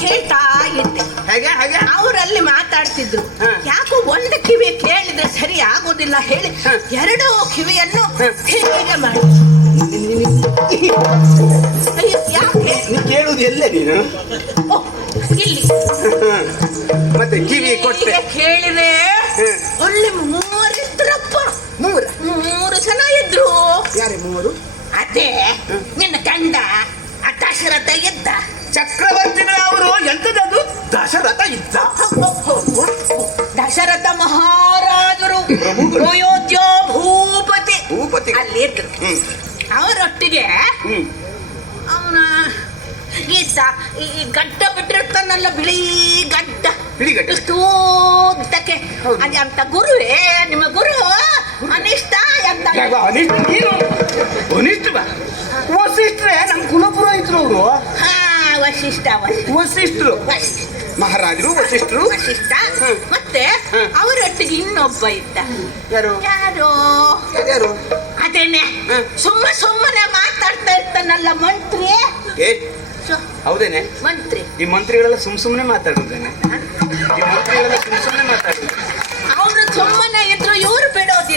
ಕೇಳ್ತಾ ಇದ್ದೆ. ಹೇಗೆ ಹೇಗೆ ಅವರಲ್ಲಿ ಮಾತಾಡ್ತಿದ್ರು. ಯಾಕೋ ಒಂದು ಕಿವಿ ಕೇಳಿದ್ರೆ ಸರಿ ಆಗೋದಿಲ್ಲ ಹೇಳಿ ಎರಡೂ ಕಿವಿಯನ್ನು ಹೀಗೆ ಮಾಡಿ. ಅಯ್ಯೋ, ಯಾಕೆ ನೀ ಕೇಳುವುದು ಎಲ್ಲೇ ನೀನು? ಓ, ಇಲ್ಲಿ ಮತ್ತೆ ಕಿವಿ ಕೊಟ್ಟೆ ಹೀಗೆ ಕೇಳಿದೆ. ಅಲ್ಲಿ ಮೂರಿದ್ರಪ್ಪ. ಮೂರು ಜನ ಇದ್ರು. ಯಾರೇ ಮೂವರು? ಅದೇ ನಿನ್ನ ಗಂಡ ದಶರಥ ಇದ್ದ. ಚಕ್ರವರ್ತಿಗಳ ಅವರು ಎಂತದದು? ದಶರಥ ಇದ್ದ. ದಶರಥ ಮಹಾರಾಜರು ಅಯೋಧ್ಯ ಭೂಪತಿ ಅಲ್ಲಿ ಇದ್ರು. ಅವರೊಟ್ಟಿಗೆ ಅವನ ಇದ್ದ. ಈ ಗಡ್ಡ ಬಿಟ್ಟಿರ್ತಾನಲ್ಲ, ಬಿಳಿ ಗಡ್ಡ, ಇಷ್ಟು ಉದ್ದಕ್ಕೆ. ಅಂತ ಗುರುವೇ ನಿಮ್ಮ ಗುರು ಅನಿಷ್ಟ ಅಂತ. ವಸಿಷ್ಠರೇ ನಮ್ಮ ಕುಲಪುರೋಹಿತರು ಅವರು. ಹಾ, ವಸಿಷ್ಠರು ಮಹಾರಾಜರು ವಸಿಷ್ಠರು. ವಸಿಷ್ಠ ಮತ್ತೆ ಅವರೊಟ್ಟಿಗೆ ಇನ್ನೊಬ್ಬ ಇದ್ದ. ಯಾರು ಅದೇನೆ ಸುಮ್ಮನೆ ಮಾತಾಡ್ತಾ ಇರ್ತಾನಲ್ಲ, ಮಂತ್ರಿ. ಹೌದೇನೆ? ಮಂತ್ರಿ. ಈ ಮಂತ್ರಿಗಳೆಲ್ಲ ಸುಮ್ಮನೆ ಮಾತಾಡುದೇನೆ? ಈ ಮಂತ್ರಿಗಳೆಲ್ಲ ಸುಮ್ಮನೆ ಮಾತಾಡುದು. ಅವರು ಸುಮ್ಮನೆ ಇದ್ರು, ಇವ್ರು ಬಿಡೋದಿಲ್ಲ.